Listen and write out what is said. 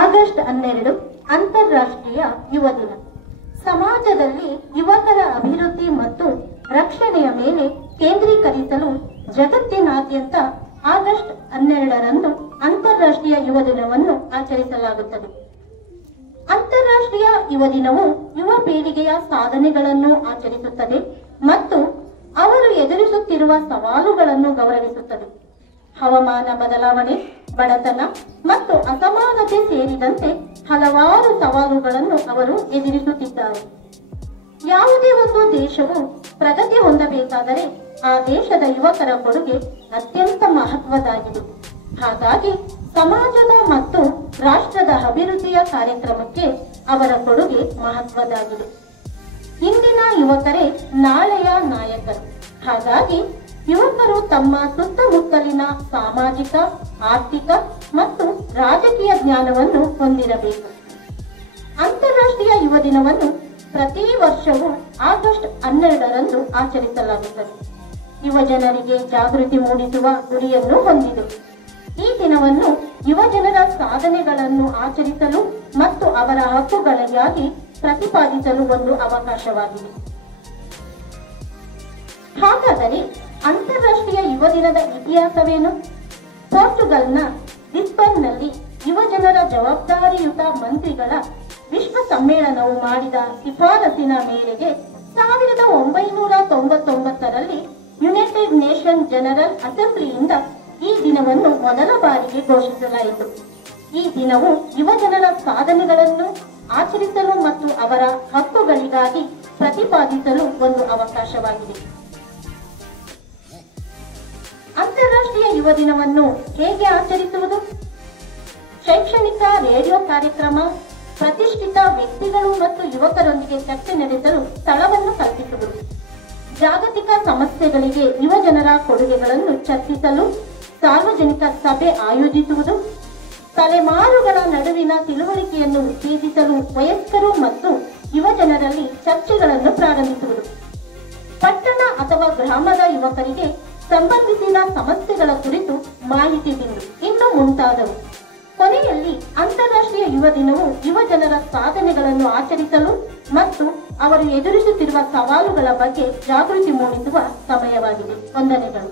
August 12 ಅಂತಾರಾಷ್ಟ್ರೀಯ ಯುವ ದಿನ. ಸಮಾಜದಲ್ಲಿ ಯುವಕರ ಅಭಿವೃದ್ಧಿ ಮತ್ತು ರಕ್ಷಣೆಯ ಮೇಲೆ ಕೇಂದ್ರೀಕರಿಸಲು ಜಗತ್ತಿನಾದ್ಯಂತ ಆಗಸ್ಟ್ 12ರಂದು ಅಂತಾರಾಷ್ಟ್ರೀಯ ಯುವ ದಿನವನ್ನು ಆಚರಿಸಲಾಗುತ್ತದೆ. ಅಂತಾರಾಷ್ಟ್ರೀಯ ಯುವ ದಿನವು ಯುವ ಪೀಳಿಗೆಯ ಸಾಧನೆಗಳನ್ನು ಆಚರಿಸುತ್ತದೆ ಮತ್ತು ಅವರು ಎದುರಿಸುತ್ತಿರುವ ಸವಾಲುಗಳನ್ನು ಗೌರವಿಸುತ್ತದೆ. ಹವಾಮಾನ ಬದಲಾವಣೆ, ಬಡತನ ಮತ್ತು ಅಸಮಾನತೆ ಸೇರಿದಂತೆ ಹಲವಾರು ಸವಾಲುಗಳನ್ನು ಅವರು ಎದುರಿಸುತ್ತಿದ್ದಾರೆ. ಯಾವುದೇ ಒಂದು ದೇಶವು ಪ್ರಗತಿ ಹೊಂದಬೇಕಾದರೆ ಆ ದೇಶದ ಯುವಕರ ಕೊಡುಗೆ ಅತ್ಯಂತ ಮಹತ್ವದಾಗಿದೆ. ಹಾಗಾಗಿ ಸಮಾಜದ ಮತ್ತು ರಾಷ್ಟ್ರದ ಅಭಿವೃದ್ಧಿಯ ಕಾರ್ಯಕ್ರಮಕ್ಕೆ ಅವರ ಕೊಡುಗೆ ಮಹತ್ವದಾಗಿದೆ. ಇಂದಿನ ಯುವಕರೇ ನಾಳೆಯ ನಾಯಕರು. ಹಾಗಾಗಿ ಯುವಕರು ತಮ್ಮ ಸುತ್ತಮುತ್ತಲಿನ ಸಾಮಾಜಿಕ, ಆರ್ಥಿಕ ಮತ್ತು ರಾಜಕೀಯ ಜ್ಞಾನವನ್ನು ಹೊಂದಿರಬೇಕು. ಅಂತಾರಾಷ್ಟ್ರೀಯ ಯುವ ದಿನವನ್ನು ಪ್ರತಿ ವರ್ಷವೂ ಆಗಸ್ಟ್ 12ರಂದು ಆಚರಿಸಲಾಗುತ್ತದೆ. ಯುವ ಜನರಿಗೆ ಜಾಗೃತಿ ಮೂಡಿಸುವ ಗುರಿಯನ್ನು ಹೊಂದಿದೆ. ಈ ದಿನವನ್ನು ಯುವ ಜನರ ಸಾಧನೆಗಳನ್ನು ಆಚರಿಸಲು ಮತ್ತು ಅವರ ಹಕ್ಕುಗಳಿಗಾಗಿ ಪ್ರತಿಪಾದಿಸಲು ಒಂದು ಅವಕಾಶವಾಗಿದೆ. ಹಾಗಾದರೆ ಅಂತಾರಾಷ್ಟ್ರೀಯ ಯುವ ದಿನದ ಇತಿಹಾಸವೇನು? ಪೋರ್ಚುಗಲ್ನ ಲಿಸ್ಬನ್ನಲ್ಲಿ ಯುವ ಜನರ ಜವಾಬ್ದಾರಿಯುತ ಮಂತ್ರಿಗಳ ವಿಶ್ವ ಸಮ್ಮೇಳನವು ಮಾಡಿದ ಶಿಫಾರಸಿನ ಮೇರೆಗೆ 1999ರಲ್ಲಿ ಯುನೈಟೆಡ್ ನೇಷನ್ ಜನರಲ್ ಅಸೆಂಬ್ಲಿಯಿಂದ ಈ ದಿನವನ್ನು ಮೊದಲ ಬಾರಿಗೆ ಘೋಷಿಸಲಾಯಿತು. ಈ ದಿನವು ಯುವ ಜನರ ಸಾಧನೆಗಳನ್ನು ಆಚರಿಸಲು ಮತ್ತು ಅವರ ಹಕ್ಕುಗಳಿಗಾಗಿ ಪ್ರತಿಪಾದಿಸಲು ಒಂದು ಅವಕಾಶವಾಗಿದೆ. ಅಂತಾರಾಷ್ಟ್ರೀಯ ಯುವ ದಿನವನ್ನು ಹೇಗೆ ಆಚರಿಸುವುದು? ಶೈಕ್ಷಣಿಕ ರೇಡಿಯೋ ಕಾರ್ಯಕ್ರಮ, ಪ್ರತಿಷ್ಠಿತ ವ್ಯಕ್ತಿಗಳು ಮತ್ತು ಯುವಕರೊಂದಿಗೆ ಚರ್ಚೆ ನಡೆಸಲು ಸ್ಥಳವನ್ನು ಕಲ್ಪಿಸುವುದು, ಜಾಗತಿಕ ಸಮಸ್ಯೆಗಳಿಗೆ ಯುವ ಜನರ ಕೊಡುಗೆಗಳನ್ನು ಚರ್ಚಿಸಲು ಸಾರ್ವಜನಿಕ ಸಭೆ ಆಯೋಜಿಸುವುದು, ತಲೆಮಾರುಗಳ ನಡುವಿನ ತಿಳುವಳಿಕೆಯನ್ನು ಉತ್ತೇಜಿಸಲು ವಯಸ್ಕರು ಮತ್ತು ಯುವ ಜನರಲ್ಲಿ ಚರ್ಚೆಗಳನ್ನು ಪ್ರಾರಂಭಿಸುವುದು, ಪಟ್ಟಣ ಅಥವಾ ಗ್ರಾಮದ ಯುವಕರಿಗೆ ಸಂಬಂಧಿಸಿದ ಸಮಸ್ಯೆಗಳ ಕುರಿತು ಮಾಹಿತಿ ನೀಡುವುದು, ಇನ್ನು ಮುಂತಾದವು. ಕೊನೆಯಲ್ಲಿ ಅಂತಾರಾಷ್ಟ್ರೀಯ ಯುವ ದಿನವು ಯುವ ಜನರ ಸಾಧನೆಗಳನ್ನು ಆಚರಿಸಲು ಮತ್ತು ಅವರು ಎದುರಿಸುತ್ತಿರುವ ಸವಾಲುಗಳ ಬಗ್ಗೆ ಜಾಗೃತಿ ಮೂಡಿಸುವ ಸಮಯವಾಗಿದೆ. ವಂದನೆಗಳು.